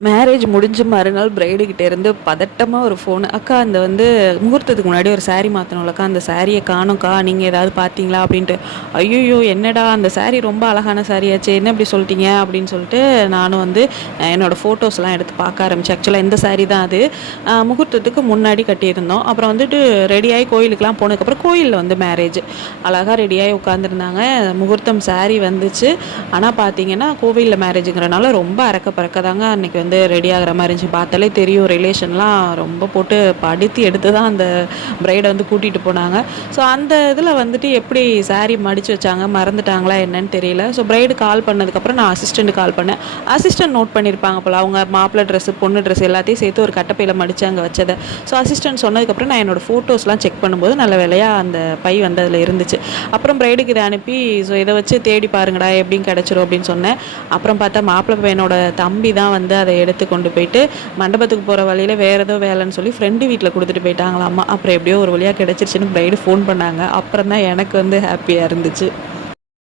Marriage முடிஞ்ச மறுநாள் பிரைடுகிட்ட இருந்து பதட்டமா ஒரு ஃபோனு. "அக்கா அந்த வந்து முகூர்த்தத்துக்கு முன்னாடி ஒரு சாரி மாத்தணும்லக்கா, அந்த சாரிய காணோம்க்கா. நீங்க ஏதாவது பார்த்தீங்களா?" அப்படின்ட்டு. "ஐய்யய்யோ! என்னடா அந்த சாரி ரொம்ப அழகான சாரியாச்சே, என்ன இப்படி சொல்லிட்டீங்க?" அப்படின்னு சொல்லிட்டு நானும் வந்து என்னோட ஃபோட்டோஸ்லாம் எடுத்து பார்க்க ஆரம்பிச்சேன். ஆக்சுவலா இந்த சாரி தான் அது. முகூர்த்தத்துக்கு முன்னாடி கட்டியிருந்தோம். அப்புறம் வந்துட்டு ரெடியாகி கோயிலுக்குலாம் போனதுக்கப்புறம் கோயில்ல வந்து மேரேஜ். அழகா ரெடியாகி உட்காந்துருந்தாங்க. முகூர்த்தம் சாரி வந்துச்சு. ஆனா பார்த்தீங்கன்னா, கோவில்ல மேரேஜுங்கிறனால ரொம்ப அரக்க பறக்க தாங்க அன்னைக்கு வந்து ரெடி ஆகுற மாரி இருந்துச்சு. பார்த்தாலே தெரியும் ரிலேஷன்லாம் ரொம்ப போட்டு படுத்தி எடுத்து தான் அந்த பிரைட வந்து கூட்டிட்டு போனாங்க. ஸோ அந்த இதில வந்துட்டு எப்படி சாரி மடிச்சு வச்சாங்க, மறந்துட்டாங்களா என்னன்னு தெரியல. ஸோ பிரைடு கால் பண்ணதுக்கப்புறம் நான் அசிஸ்டன்ட்க்கு கால் பண்ணேன். அசிஸ்டன்ட் நோட் பண்ணியிருப்பாங்க போல. அவங்க மாப்பிள ட்ரெஸ்ஸு, பொண்ணு ட்ரெஸ் எல்லாத்தையும் சேர்த்து ஒரு கட்டப்பையில மடிச்சு அங்க வச்சத. ஸோ அசிஸ்டன்ட் சொன்னதுக்கப்புறம் நான் என்னோட ஃபோட்டோஸ்லாம் செக் பண்ணும்போது நல்ல வேளையா அந்த பை வந்து அதில இருந்துச்சு. அப்புறம் பிரைடுக்கு இத அனுப்பி, "ஸோ இத வச்சு தேடி பாருங்கடா எப்படியும் கிடைச்சிரும்" அப்படின்னு சொன்னேன். அப்புறம் பார்த்தா மாப்பிள பையனோட தம்பி தான் வந்து அத எடுத்து கொண்டு போயிட்டு மண்டபத்துக்கு போற வழியில வேற ஏதோ வேலைன்னு சொல்லி ஃப்ரெண்டு வீட்ல குடுத்துட்டு போயிட்டாங்களாமா. அப்புறம் எப்படியோ ஒரு வழியா கிடைச்சிருச்சுன்னு பிரைடு ஃபோன் பண்ணாங்க. அப்புறம் தான் எனக்கு வந்து ஹேப்பியா இருந்துச்சு.